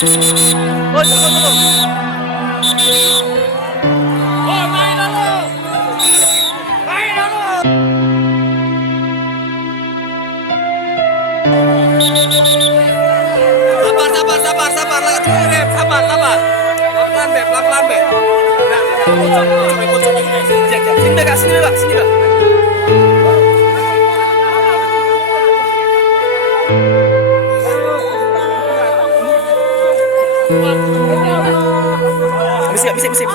Oh, tunggu. Oh, main dulu. Main dulu. Sabar. Lagi dulu, Beb. Sabar. Pelan-pelan, Beb. Pelan-pelan, Beb. Nah, pocong. Sini, Beb, Kak. Sini, Beb, Kak. Sini, Beb. Bisa.